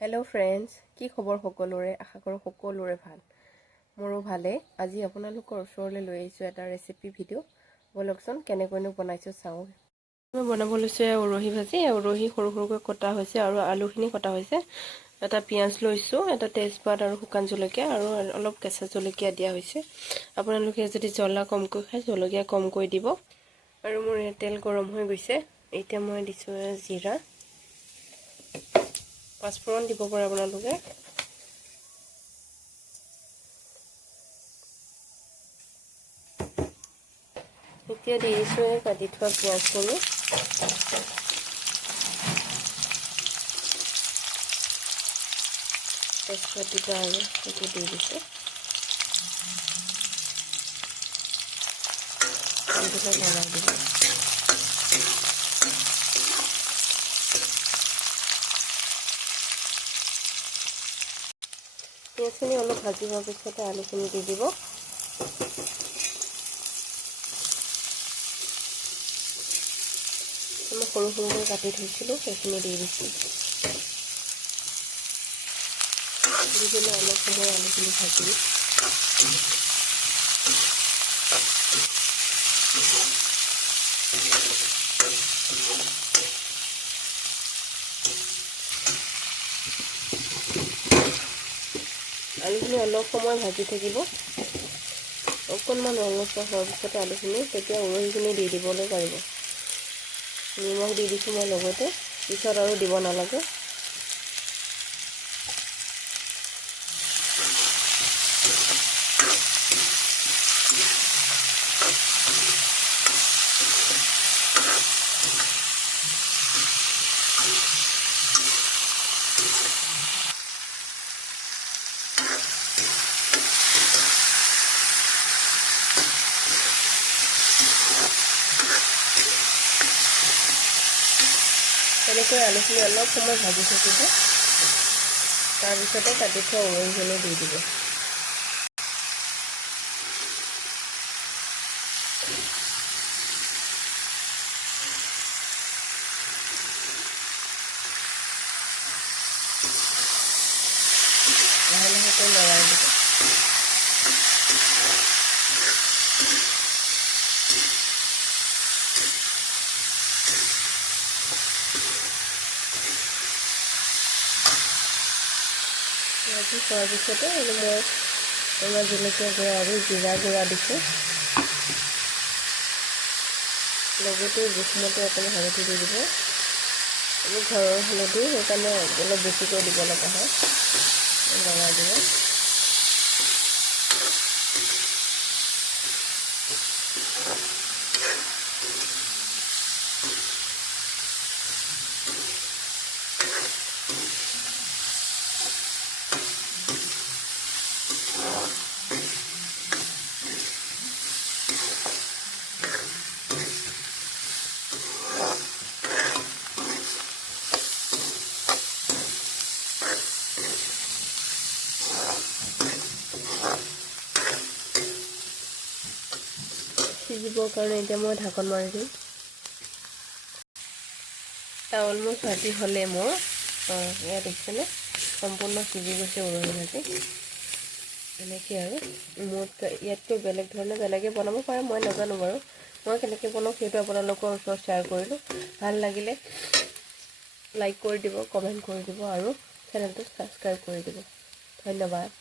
Hello' friends, কি খবৰ সকলোৰে? আশা কৰোঁ সকলোৰে ভাল। মোৰো ভালেই। আজি আপোনালোকৰ ওচৰলৈ লৈ আহিছোঁ এটা ৰেচিপি ভিডিঅ'। ব'লকচোন কেনেকৈনো বনাইছোঁ চাওঁ। মই বনাব লৈছোঁ উৰহি ভাজি। উৰহি সৰু সৰুকৈ কটা হৈছে আৰু আলুখিনি কটা হৈছে। এটা পিঁয়াজ লৈছোঁ, এটা তেজপাত আৰু শুকান জলকীয়া আৰু অলপ কেঁচা জলকীয়া দিয়া হৈছে। আপোনালোকে যদি জ্বলা কমকৈ খায় জলকীয়া কমকৈ দিব। আৰু মোৰ তেল গৰম হৈ গৈছে। এতিয়া মই দিছোঁ জিৰা, পাঁচফোৰণ দিব পাৰে আপোনালোকে। এতিয়া দি দিছোঁ কাটি থোৱা পিঁয়াজখিনি। তেজপাত দুটা আৰু সেইটো দি দিছোঁ। লগাই দিব। পিঁয়াজখিনি অলপ ভাজি হোৱাৰ পিছতে আলুখিনি দি দিব। মই সৰু সৰুকৈ কাটি থৈছিলোঁ সেইখিনি দি দিছোঁ। দি দিলে অলপ সময় আলুখিনি ভাজি আলুখিনি অলপ সময় ভাজি থাকিব। অকণমান ৰঙচুৱা হোৱাৰ পিছতে আলুখিনি তেতিয়া উৰহিখিনি দি দিবলৈ পাৰিব। নিমখ দি দিছোঁ মই লগতে, পিছত আৰু দিব নালাগে। তেনেকৈ আলুখিনি অলপ সময় ভাজি থাকিব। তাৰপিছতে কাটি থোৱা উৰহিখিনি দি দিব। লাহে লাহেকৈ লৰাই দিব। ভাজি খোৱাৰ পিছতে মই জলকীয়া গুড়া আৰু জিৰা গুড়া দিছোঁ। লগতে জোখমতে অকণমান হালধি দি দিব। আমি ঘৰৰ হালধি সেইকাৰণে অলপ বেছিকৈ দিব লগা হয়। লগাই দিব। সিজিবৰ কাৰণে এতিয়া মই ঢাকন মাৰি দিম। অলমষ্ট ভাজি হ'লে মোৰ ইয়াত দেখিছেনে সম্পূৰ্ণ সিজি গৈছে উৰহি ভাজি। এনেকৈ আৰু মোৰ ইয়াতকৈ বেলেগ ধৰণে বেলেগে বনাব পাৰে, মই নাজানো বাৰু। মই কেনেকৈ বনাওঁ সেইটো আপোনালোকৰ ওচৰত শ্বেয়াৰ কৰিলোঁ। ভাল লাগিলে লাইক কৰি দিব, কমেণ্ট কৰি দিব আৰু চেনেলটো ছাবস্ক্ৰাইব কৰি দিব। ধন্যবাদ।